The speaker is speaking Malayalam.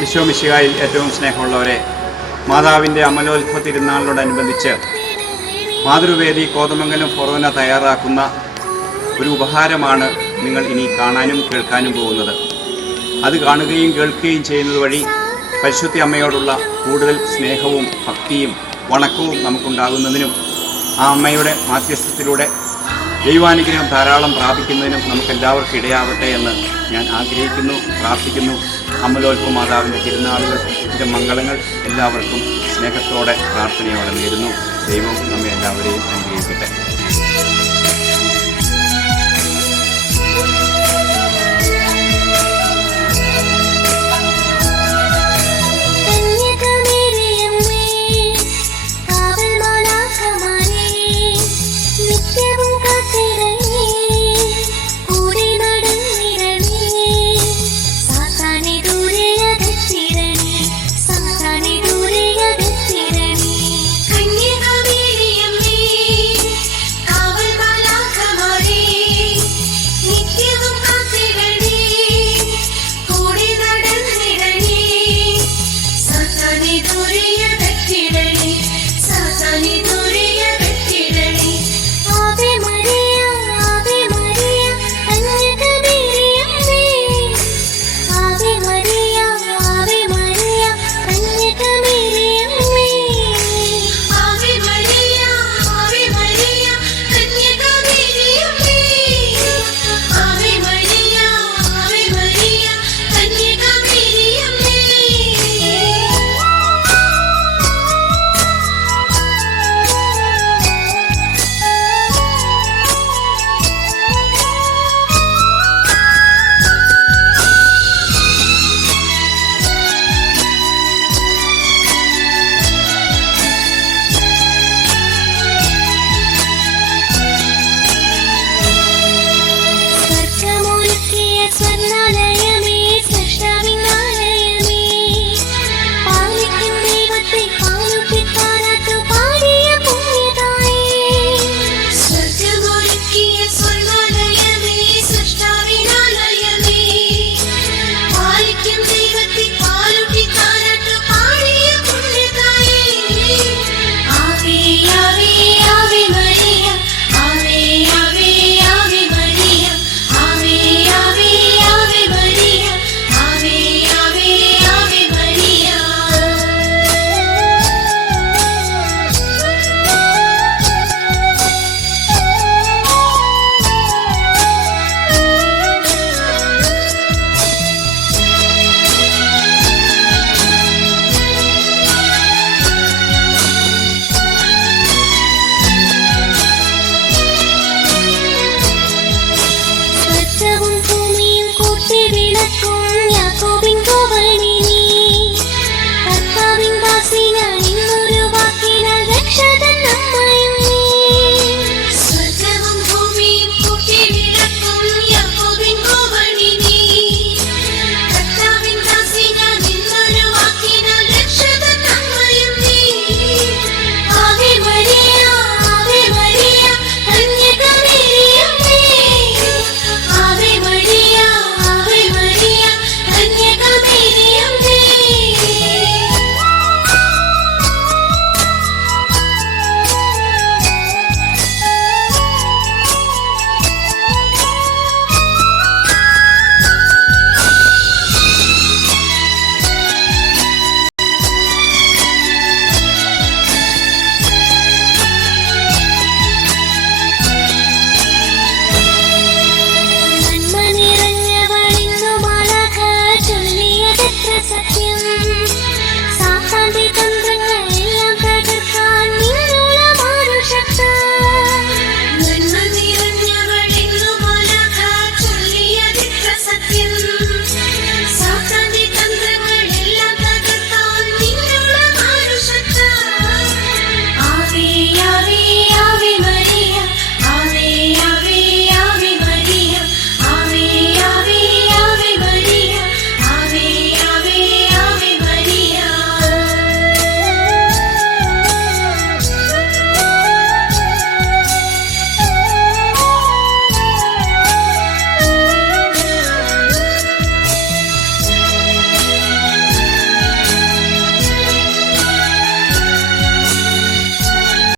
വിശ്വമിശിഹായിൽ ഏറ്റവും സ്നേഹമുള്ളവരെ മാതാവിന്റെ അമലോത്ഭവ തിരുനാളിനോടനുബന്ധിച്ച് മാതൃവേദി കോതമംഗലം ഫൊറോന തയ്യാറാക്കുന്ന ഒരു ഉപഹാരമാണ് നിങ്ങൾ ഇനി കാണാനും കേൾക്കാനും പോകുന്നത്. അത് കാണുകയും കേൾക്കുകയും ചെയ്യുന്നത് വഴി പരിശുദ്ധി അമ്മയോടുള്ള കൂടുതൽ സ്നേഹവും ഭക്തിയും വണക്കവും നമുക്കുണ്ടാകുന്നതിനും ആ അമ്മയുടെ മാധ്യസ്ഥത്തിലൂടെ ദൈവാനുഗ്രഹം ധാരാളം പ്രാപിക്കുന്നതിനും നമുക്കെല്ലാവർക്കും ഇടയാവട്ടെ എന്ന് ഞാൻ ആഗ്രഹിക്കുന്നു പ്രാർത്ഥിക്കുന്നു. അമലോൽപ്പ മാതാവിന്റെ തിരുനാളുകൾ ഇതിന്റെ മംഗളങ്ങൾ എല്ലാവർക്കും സ്നേഹത്തോടെ പ്രാർത്ഥനയോടെ നേരുന്നു. ദൈവം നമ്മെ എല്ലാവരെയും അനുഗ്രഹിക്കട്ടെ.